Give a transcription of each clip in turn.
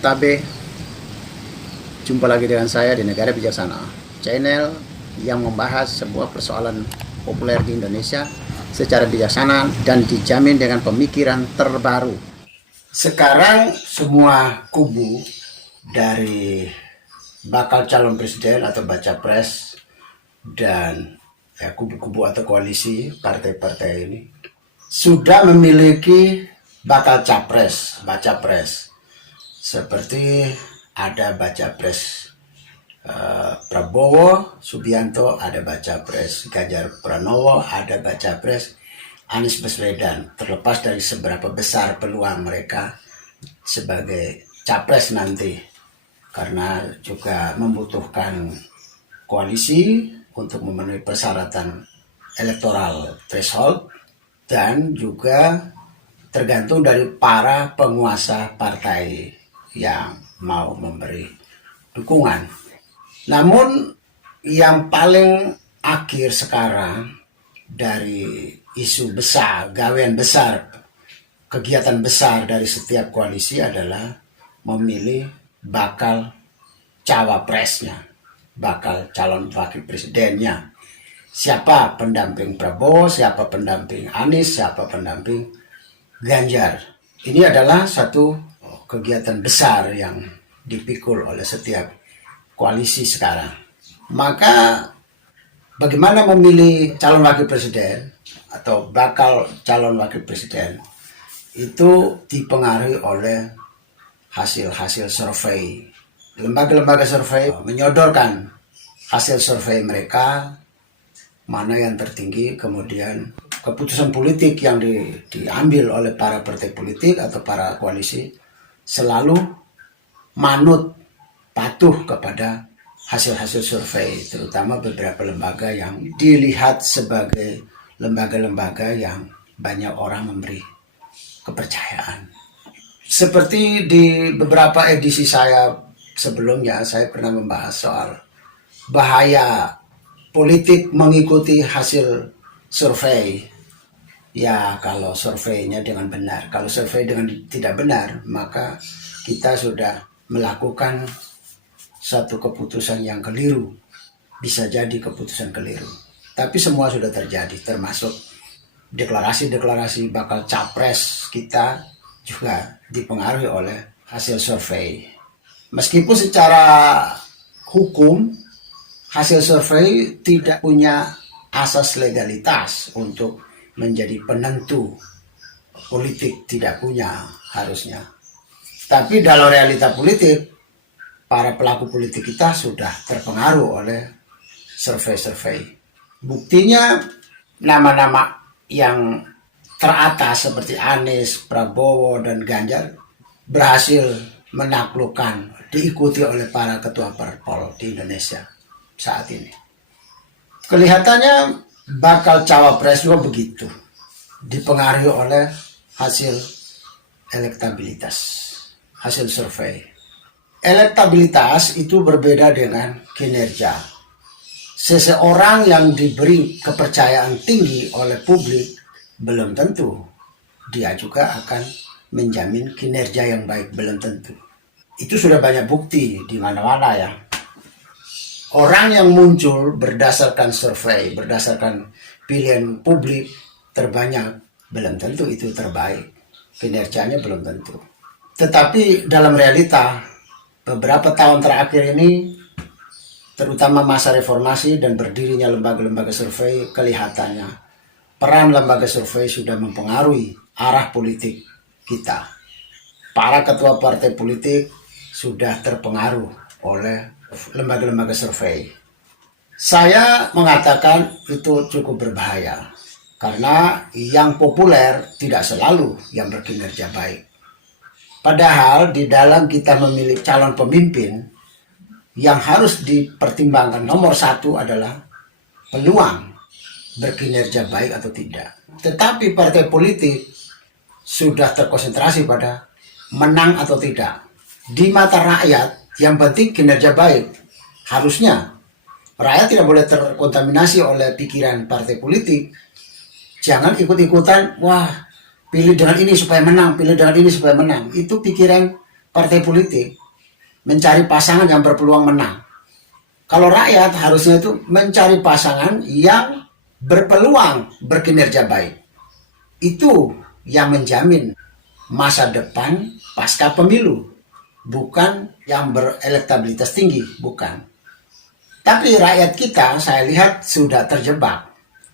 Tabe, jumpa lagi dengan saya di Negara Bijaksana, channel yang membahas sebuah persoalan populer di Indonesia secara bijaksana dan dijamin dengan pemikiran terbaru. Sekarang semua kubu dari bakal calon presiden atau baca pres dan kubu-kubu atau koalisi partai-partai ini sudah memiliki bakal capres, baca pres. Seperti ada baca pres Prabowo Subianto, ada baca pres Ganjar Pranowo, ada baca pres Anies Baswedan. Terlepas dari seberapa besar peluang mereka sebagai capres nanti, karena juga membutuhkan koalisi untuk memenuhi persyaratan electoral threshold dan juga tergantung dari para penguasa partai yang mau memberi dukungan. Namun yang paling akhir sekarang dari isu besar, gawean besar, kegiatan besar dari setiap koalisi adalah memilih bakal cawapresnya, bakal calon wakil presidennya. Siapa pendamping Prabowo, siapa pendamping Anies, siapa pendamping Ganjar. Ini adalah satu kegiatan besar yang dipikul oleh setiap koalisi sekarang. Maka bagaimana memilih calon wakil presiden atau bakal calon wakil presiden itu dipengaruhi oleh hasil-hasil survei. Lembaga-lembaga survei menyodorkan hasil survei mereka, mana yang tertinggi, kemudian keputusan politik yang diambil oleh para partai politik atau para koalisi selalu manut, patuh kepada hasil-hasil survei, terutama beberapa lembaga yang dilihat sebagai lembaga-lembaga yang banyak orang memberi kepercayaan. Seperti di beberapa edisi saya sebelumnya, saya pernah membahas soal bahaya politik mengikuti hasil survei. Ya, kalau surveinya dengan benar. Kalau survei dengan tidak benar, maka kita sudah melakukan satu keputusan yang keliru. Bisa jadi keputusan keliru. Tapi semua sudah terjadi, termasuk deklarasi-deklarasi bakal capres kita juga dipengaruhi oleh hasil survei. Meskipun secara hukum, hasil survei tidak punya asas legalitas untuk menjadi penentu politik, tidak punya harusnya. Tapi dalam realita politik, para pelaku politik kita sudah terpengaruh oleh survei-survei. Buktinya nama-nama yang teratas seperti Anies, Prabowo, dan Ganjar berhasil menaklukkan, diikuti oleh para ketua parpol di Indonesia saat ini. Kelihatannya bakal cawapres juga begitu, dipengaruhi oleh hasil elektabilitas, hasil survei. Elektabilitas itu berbeda dengan kinerja. Seseorang yang diberi kepercayaan tinggi oleh publik belum tentu dia juga akan menjamin kinerja yang baik, belum tentu. Itu sudah banyak bukti di mana-mana ya. Orang yang muncul berdasarkan survei, berdasarkan pilihan publik terbanyak, belum tentu itu terbaik. Kinerjanya belum tentu. Tetapi dalam realita, beberapa tahun terakhir ini, terutama masa reformasi dan berdirinya lembaga-lembaga survei, kelihatannya peran lembaga survei sudah mempengaruhi arah politik kita. Para ketua partai politik sudah terpengaruh oleh lembaga-lembaga survei. Saya mengatakan itu cukup berbahaya karena yang populer tidak selalu yang berkinerja baik. Padahal di dalam kita memilih calon pemimpin, yang harus dipertimbangkan nomor satu adalah peluang berkinerja baik atau tidak. Tetapi partai politik sudah terkonsentrasi pada menang atau tidak. Di mata rakyat, yang penting kinerja baik. Harusnya rakyat tidak boleh terkontaminasi oleh pikiran partai politik. Jangan ikut-ikutan, wah pilih dengan ini supaya menang, pilih dengan ini supaya menang. Itu pikiran partai politik mencari pasangan yang berpeluang menang. Kalau rakyat harusnya itu mencari pasangan yang berpeluang berkinerja baik. Itu yang menjamin masa depan pasca pemilu, bukan yang berelektabilitas tinggi, bukan. Tapi rakyat kita, saya lihat sudah terjebak.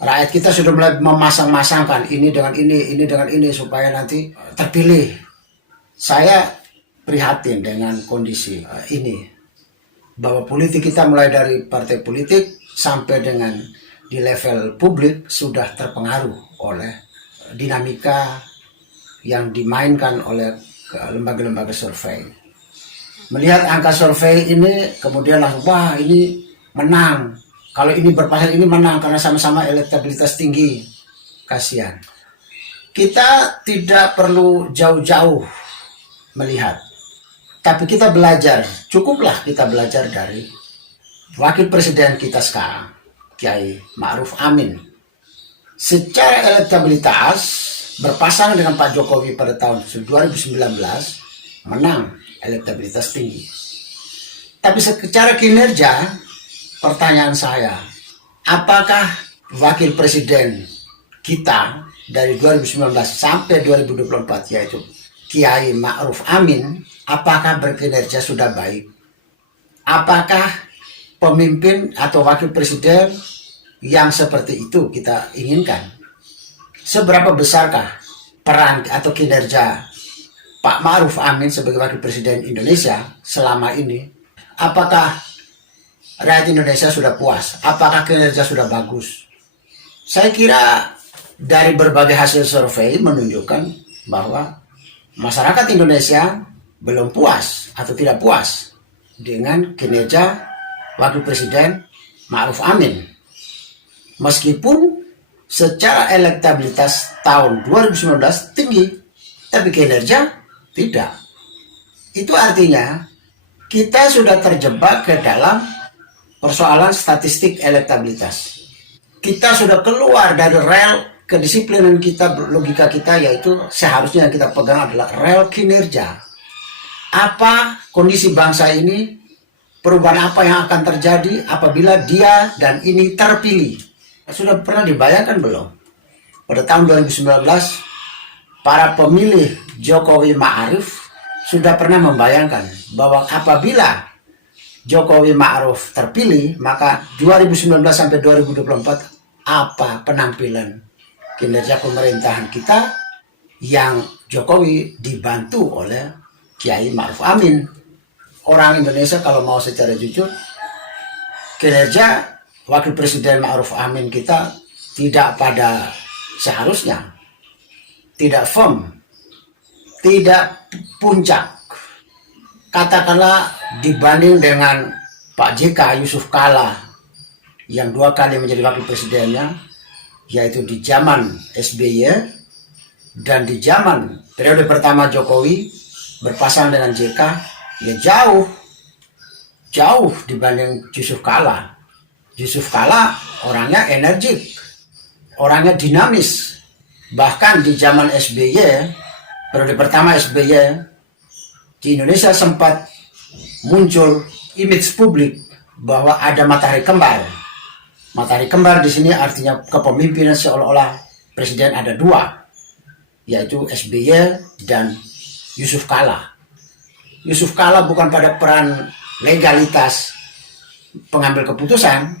Rakyat kita sudah mulai memasang-masangkan ini dengan ini dengan ini supaya nanti terpilih. Saya prihatin dengan kondisi ini. Bahwa politik kita mulai dari partai politik sampai dengan di level publik sudah terpengaruh oleh dinamika yang dimainkan oleh lembaga-lembaga survei. Melihat angka survei ini kemudian langsung, wah ini menang. Kalau ini berpasangan ini menang karena sama-sama elektabilitas tinggi. Kasihan. Kita tidak perlu jauh-jauh melihat. Tapi kita belajar, cukuplah kita belajar dari wakil presiden kita sekarang, Kiai Ma'ruf Amin. Secara elektabilitas berpasangan dengan Pak Jokowi pada tahun 2019 menang elektabilitas tinggi. Tapi secara kinerja, pertanyaan saya, apakah wakil presiden kita dari 2019 sampai 2024 yaitu Kiai Ma'ruf Amin, apakah berkinerja sudah baik? Apakah pemimpin atau wakil presiden yang seperti itu kita inginkan? Seberapa besarkah peran atau kinerja Pak Ma'ruf Amin sebagai wakil presiden Indonesia selama ini? Apakah rakyat Indonesia sudah puas? Apakah kinerja sudah bagus? Saya kira dari berbagai hasil survei menunjukkan bahwa masyarakat Indonesia belum puas atau tidak puas dengan kinerja wakil presiden Ma'ruf Amin. Meskipun secara elektabilitas tahun 2019 tinggi, tapi kinerja tidak. Itu artinya kita sudah terjebak ke dalam persoalan statistik elektabilitas. Kita sudah keluar dari rel kedisiplinan kita, logika kita, yaitu seharusnya yang kita pegang adalah rel kinerja. Apa kondisi bangsa ini, perubahan apa yang akan terjadi apabila dia dan ini terpilih. Sudah pernah dibayangkan belum? Pada tahun 2019, para pemilih Jokowi Ma'ruf sudah pernah membayangkan bahwa apabila Jokowi Ma'ruf terpilih, maka 2019 sampai 2024 apa penampilan kinerja pemerintahan kita yang Jokowi dibantu oleh Kiai Ma'ruf Amin. Orang Indonesia kalau mau secara jujur, kinerja wakil presiden Ma'ruf Amin kita tidak pada seharusnya, tidak firm, tidak puncak. Katakanlah dibanding dengan Pak JK Yusuf Kala yang 2 kali menjadi wakil presidennya, yaitu di zaman SBY dan di zaman periode pertama Jokowi berpasangan dengan JK, ya jauh dibanding Yusuf Kala. Yusuf Kala orangnya energik, orangnya dinamis. Bahkan di zaman SBY, periode pertama SBY, di Indonesia sempat muncul image publik bahwa ada matahari kembar. Matahari kembar di sini artinya kepemimpinan seolah-olah presiden ada 2, yaitu SBY dan Yusuf Kala. Yusuf Kala bukan pada peran legalitas pengambil keputusan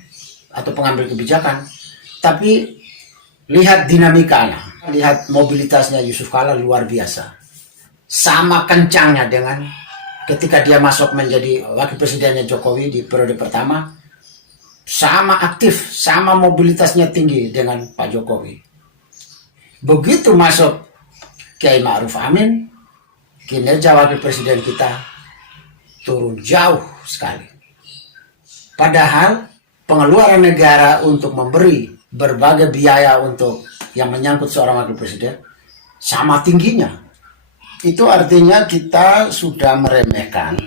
atau pengambil kebijakan, tapi lihat dinamikanya, lihat mobilitasnya Yusuf Kala luar biasa. Sama kencangnya dengan ketika dia masuk menjadi wakil presidennya Jokowi di periode pertama, sama aktif, sama mobilitasnya tinggi dengan Pak Jokowi. Begitu masuk Kiai Ma'ruf Amin, kinerja wakil presiden kita turun jauh sekali. Padahal pengeluaran negara untuk memberi berbagai biaya untuk yang menyangkut seorang wakil presiden sama tingginya. Itu artinya kita sudah meremehkan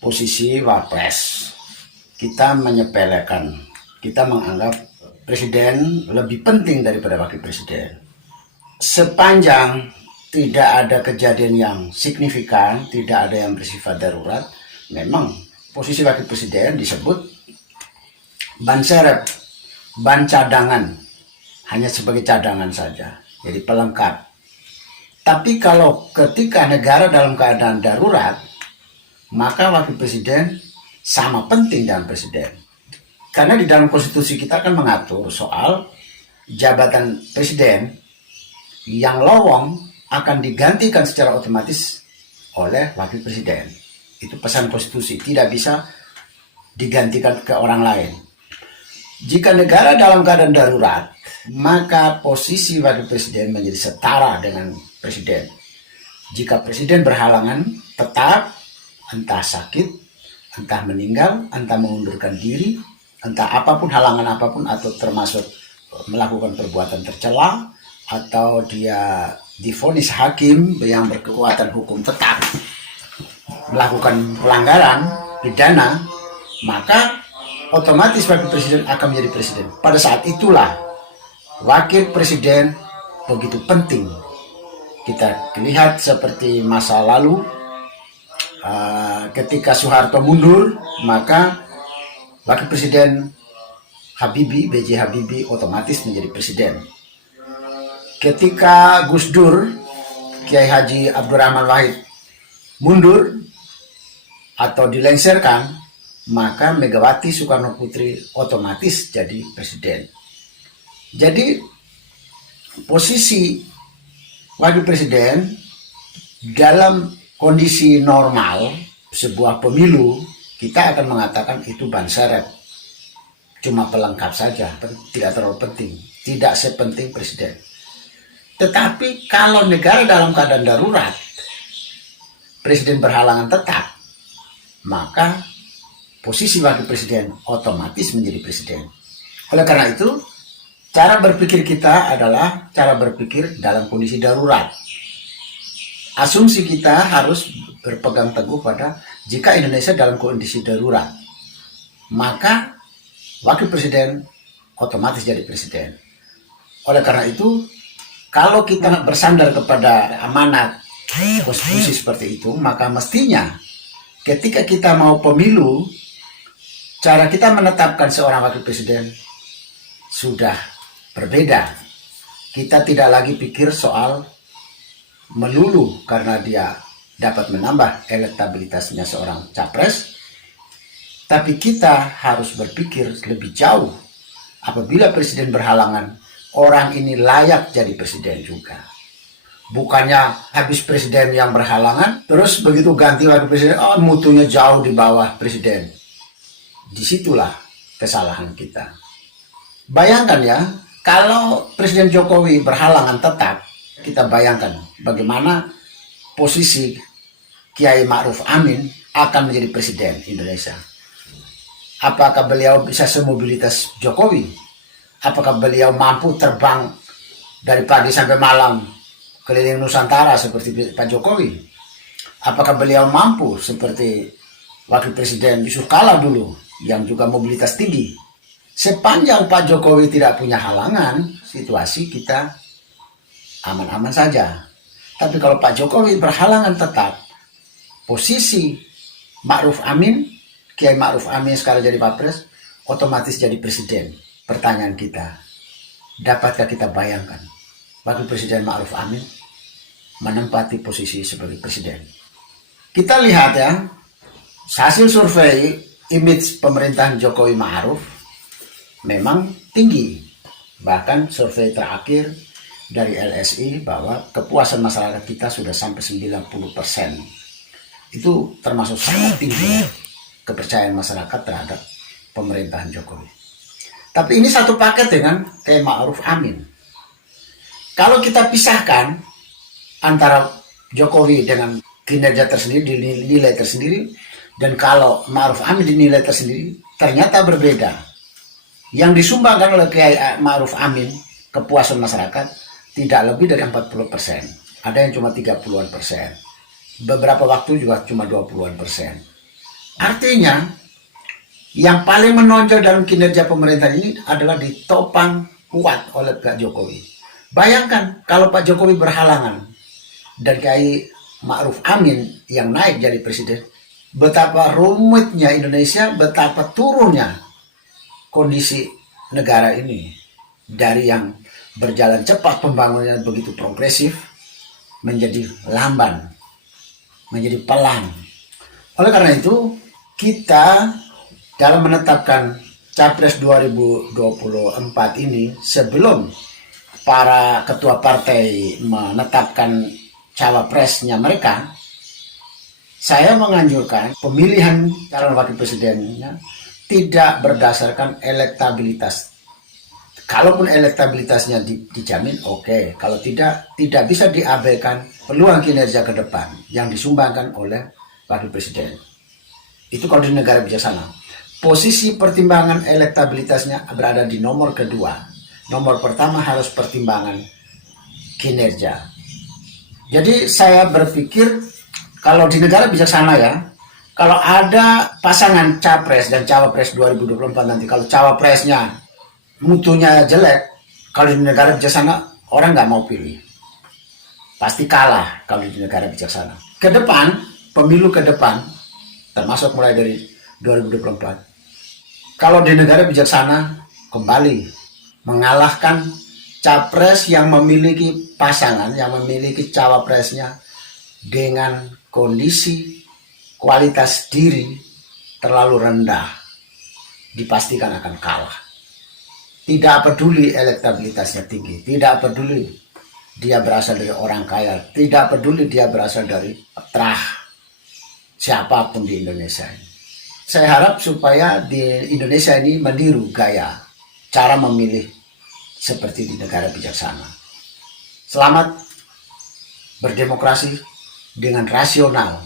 posisi wapres. Kita menyepelekan, kita menganggap presiden lebih penting daripada wakil presiden. Sepanjang tidak ada kejadian yang signifikan, tidak ada yang bersifat darurat, memang posisi wakil presiden disebut ban serep, ban cadangan, hanya sebagai cadangan saja, jadi pelengkap. Tapi kalau ketika negara dalam keadaan darurat, maka wakil presiden sama penting dengan presiden. Karena di dalam konstitusi kita kan mengatur soal jabatan presiden yang lowong akan digantikan secara otomatis oleh wakil presiden. Itu pesan konstitusi, tidak bisa digantikan ke orang lain. Jika negara dalam keadaan darurat, maka posisi wakil presiden menjadi setara dengan presiden. Jika presiden berhalangan, tetap entah sakit, entah meninggal, entah mengundurkan diri, entah apapun, halangan apapun, atau termasuk melakukan perbuatan tercela, atau dia divonis hakim yang berkekuatan hukum tetap melakukan pelanggaran pidana, maka otomatis wakil presiden akan menjadi presiden. Pada saat itulah wakil presiden begitu penting. Kita lihat seperti masa lalu, ketika Soeharto mundur, maka wakil presiden Habibie, B.J. Habibie otomatis menjadi presiden. Ketika Gus Dur, Kiai Haji Abdurrahman Wahid mundur atau dilengsarkan, maka Megawati Soekarno Putri otomatis jadi presiden. Jadi posisi wakil presiden dalam kondisi normal sebuah pemilu, kita akan mengatakan itu ban serep, cuma pelengkap saja, tidak terlalu penting, tidak sepenting presiden. Tetapi kalau negara dalam keadaan darurat, presiden berhalangan tetap, maka posisi wakil presiden otomatis menjadi presiden. Oleh karena itu, cara berpikir kita adalah cara berpikir dalam kondisi darurat. Asumsi kita harus berpegang teguh pada jika Indonesia dalam kondisi darurat, maka wakil presiden otomatis jadi presiden. Oleh karena itu, kalau kita bersandar kepada amanat konstitusi seperti itu, maka mestinya ketika kita mau pemilu, cara kita menetapkan seorang wakil presiden sudah berbeda. Kita tidak lagi pikir soal melulu karena dia dapat menambah elektabilitasnya seorang capres, tapi kita harus berpikir lebih jauh. Apabila presiden berhalangan, orang ini layak jadi presiden juga. Bukannya habis presiden yang berhalangan, terus begitu ganti wakil presiden, oh mutunya jauh di bawah presiden. Disitulah kesalahan kita. Bayangkan ya, kalau Presiden Jokowi berhalangan tetap, kita bayangkan bagaimana posisi Kiai Ma'ruf Amin akan menjadi presiden Indonesia. Apakah beliau bisa semobilitas Jokowi? Apakah beliau mampu terbang dari pagi sampai malam keliling Nusantara seperti Pak Jokowi? Apakah beliau mampu seperti Wakil Presiden Yusuf Kala dulu yang juga mobilitas tinggi? Sepanjang Pak Jokowi tidak punya halangan, situasi kita aman-aman saja. Tapi kalau Pak Jokowi berhalangan tetap, posisi Ma'ruf Amin, Kiai Ma'ruf Amin sekarang jadi Wapres, otomatis jadi presiden. Pertanyaan kita, dapatkah kita bayangkan Wakil Presiden Ma'ruf Amin menempati posisi sebagai presiden? Kita lihat ya, hasil survei image pemerintahan Jokowi Ma'ruf memang tinggi. Bahkan survei terakhir dari LSI bahwa kepuasan masyarakat kita sudah sampai 90%. Itu termasuk sangat tinggi kepercayaan masyarakat terhadap pemerintahan Jokowi. Tapi ini satu paket dengan Kiai Ma'ruf Amin. Kalau kita pisahkan antara Jokowi dengan kinerja tersendiri, dinilai tersendiri, dan kalau Ma'ruf Amin dinilai tersendiri, ternyata berbeda. Yang disumbangkan oleh Kiai Ma'ruf Amin, kepuasan masyarakat, tidak lebih dari 40%. Ada yang cuma 30-an%. Beberapa waktu juga cuma 20-an%. Artinya, yang paling menonjol dalam kinerja pemerintah ini adalah ditopang kuat oleh Pak Jokowi. Bayangkan kalau Pak Jokowi berhalangan, dan Kiai Ma'ruf Amin yang naik jadi presiden, betapa rumitnya Indonesia, betapa turunnya kondisi negara ini. Dari yang berjalan cepat pembangunan begitu progresif, menjadi lamban, menjadi pelan. Oleh karena itu, kita dalam menetapkan Capres 2024 ini, sebelum para ketua partai menetapkan cawapresnya mereka, saya menganjurkan pemilihan calon wakil presidennya tidak berdasarkan elektabilitas. Kalaupun elektabilitasnya dijamin, oke. Kalau tidak bisa diabaikan peluang kinerja ke depan yang disumbangkan oleh wakil presiden. Itu kalau di negara bijaksana. Posisi pertimbangan elektabilitasnya berada di nomor kedua. Nomor pertama harus pertimbangan kinerja. Jadi saya berpikir kalau di negara bijaksana ya, kalau ada pasangan capres dan cawapres 2024 nanti, kalau cawapresnya mutunya jelek, kalau di negara bijaksana orang nggak mau pilih. Pasti kalah kalau di negara bijaksana. Ke depan, pemilu ke depan, termasuk mulai dari 2024, kalau di negara bijaksana kembali mengalahkan capres yang memiliki pasangan, yang memiliki cawapresnya dengan kondisi kualitas diri terlalu rendah, dipastikan akan kalah. Tidak peduli elektabilitasnya tinggi, tidak peduli dia berasal dari orang kaya, tidak peduli dia berasal dari terah siapapun di Indonesia ini. Saya harap supaya di Indonesia ini meniru gaya cara memilih seperti di negara bijaksana. Selamat berdemokrasi dengan rasional.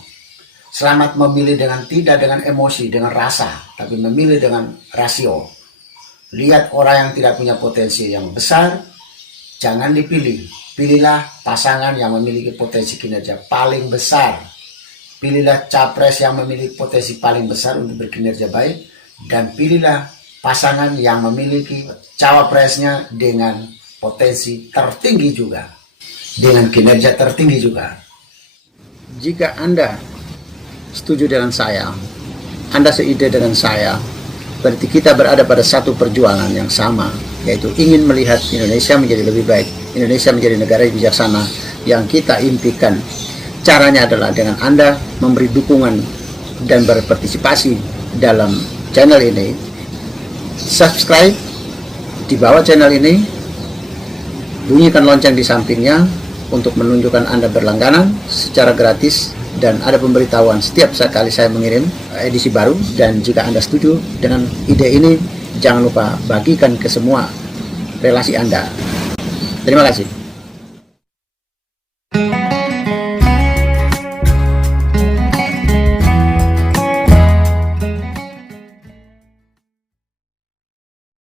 Selamat memilih tidak dengan emosi, dengan rasa, tapi memilih dengan rasio. Lihat orang yang tidak punya potensi yang besar, jangan dipilih. Pilihlah pasangan yang memiliki potensi kinerja paling besar. Pilihlah capres yang memiliki potensi paling besar untuk berkinerja baik, dan pilihlah pasangan yang memiliki cawapresnya dengan potensi tertinggi juga, dengan kinerja tertinggi juga. Jika Anda setuju dengan saya, Anda seide dengan saya, berarti kita berada pada satu perjuangan yang sama, yaitu ingin melihat Indonesia menjadi lebih baik, Indonesia menjadi negara yang bijaksana yang kita impikan. Caranya adalah dengan Anda memberi dukungan dan berpartisipasi dalam channel ini. Subscribe di bawah channel ini, bunyikan lonceng di sampingnya untuk menunjukkan Anda berlangganan secara gratis, dan ada pemberitahuan setiap kali saya mengirim edisi baru. Dan jika Anda setuju dengan ide ini, jangan lupa bagikan ke semua relasi Anda. Terima kasih.